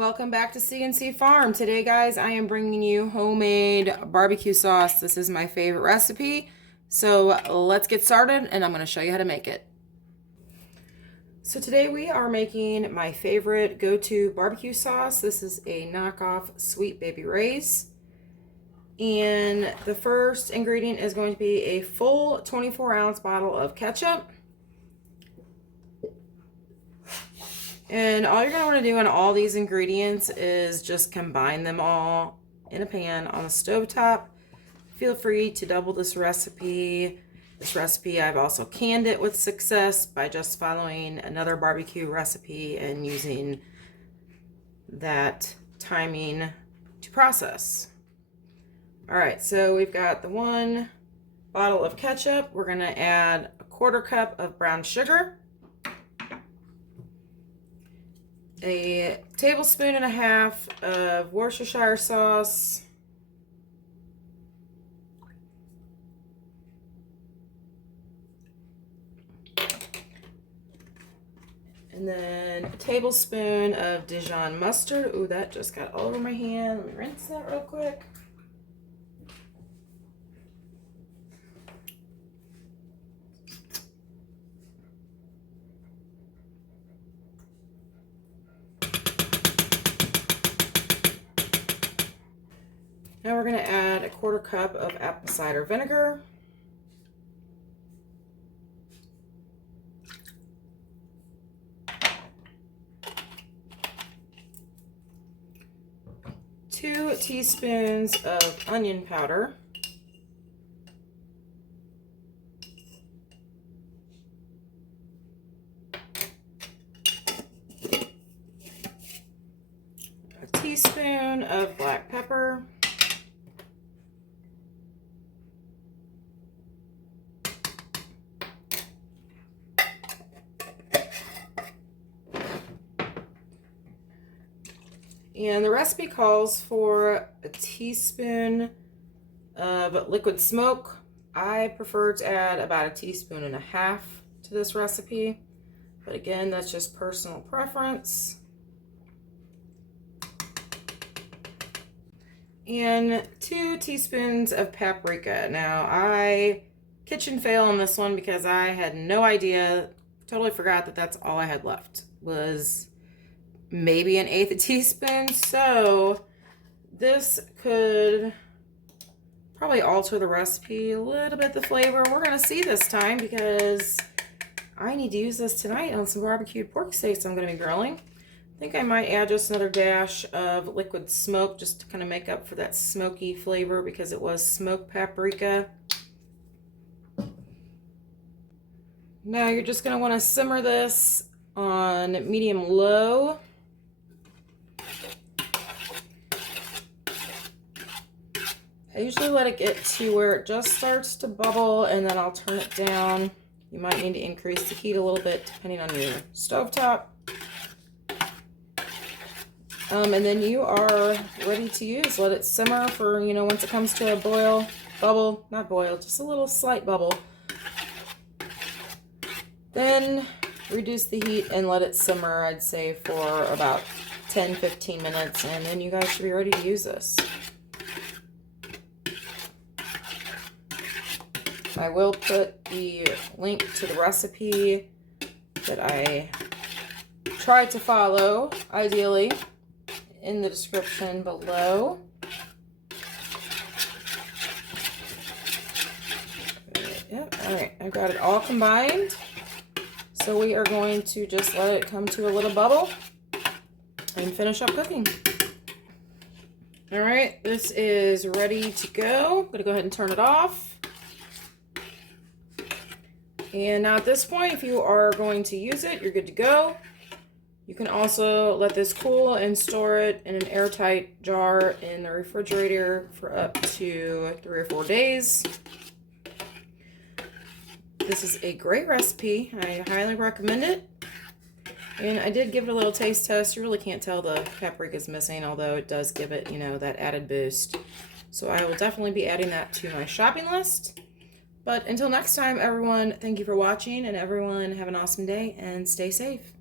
Welcome back to C&C Farm. Today, guys, I am bringing you homemade barbecue sauce. This is my favorite recipe. So let's get started and I'm going to show you how to make it. So today we are making my favorite go-to barbecue sauce. This is a knockoff Sweet Baby Ray's. And the first ingredient is going to be a full 24-ounce bottle of ketchup. And all you're going to want to do on all these ingredients is just combine them all in a pan on the stovetop. Feel free to double this recipe. This recipe, I've also canned it with success by just following another barbecue recipe and using that timing to process. All right, so we've got the 1 bottle of ketchup. We're going to add a 1/4 cup of brown sugar, a 1.5 tablespoons of Worcestershire sauce, and then a tablespoon of Dijon mustard. Ooh, that just got all over my hand. Let me rinse that real quick. Now we're going to add a 1/4 cup of apple cider vinegar. Two teaspoons of onion powder. A teaspoon of black pepper. And the recipe calls for a teaspoon of liquid smoke. I prefer to add about 1.5 teaspoons to this recipe, but again, that's just personal preference. And 2 teaspoons of paprika. Now, I kitchen fail on this one because I had no idea, totally forgot that that's all I had left was maybe 1/8 teaspoon. So this could probably alter the recipe a little bit, the flavor. We're going to see this time because I need to use this tonight on some barbecued pork steaks I'm going to be grilling. I think I might add just another dash of liquid smoke just to kind of make up for that smoky flavor because it was smoked paprika. Now you're just going to want to simmer this on medium-low. I usually let it get to where it just starts to bubble and then I'll turn it down. You might need to increase the heat a little bit depending on your stovetop. And then you are ready to use. Let it simmer for, once it comes to a bubble, not boil, just a little slight bubble. Then reduce the heat and let it simmer, I'd say, for about 10-15 minutes, and then you guys should be ready to use this. I will put the link to the recipe that I tried to follow, ideally, in the description below. Yep, all right, I've got it all combined. So we are going to just let it come to a little bubble and finish up cooking. All right, this is ready to go. I'm gonna go ahead and turn it off. And now at this point, if you are going to use it, you're good to go. You can also let this cool and store it in an airtight jar in the refrigerator for up to 3 or 4 days. This is a great recipe. I highly recommend it. And I did give it a little taste test. You really can't tell the paprika is missing, although it does give it, that added boost. So I will definitely be adding that to my shopping list. But until next time, everyone, thank you for watching, and everyone have an awesome day and stay safe.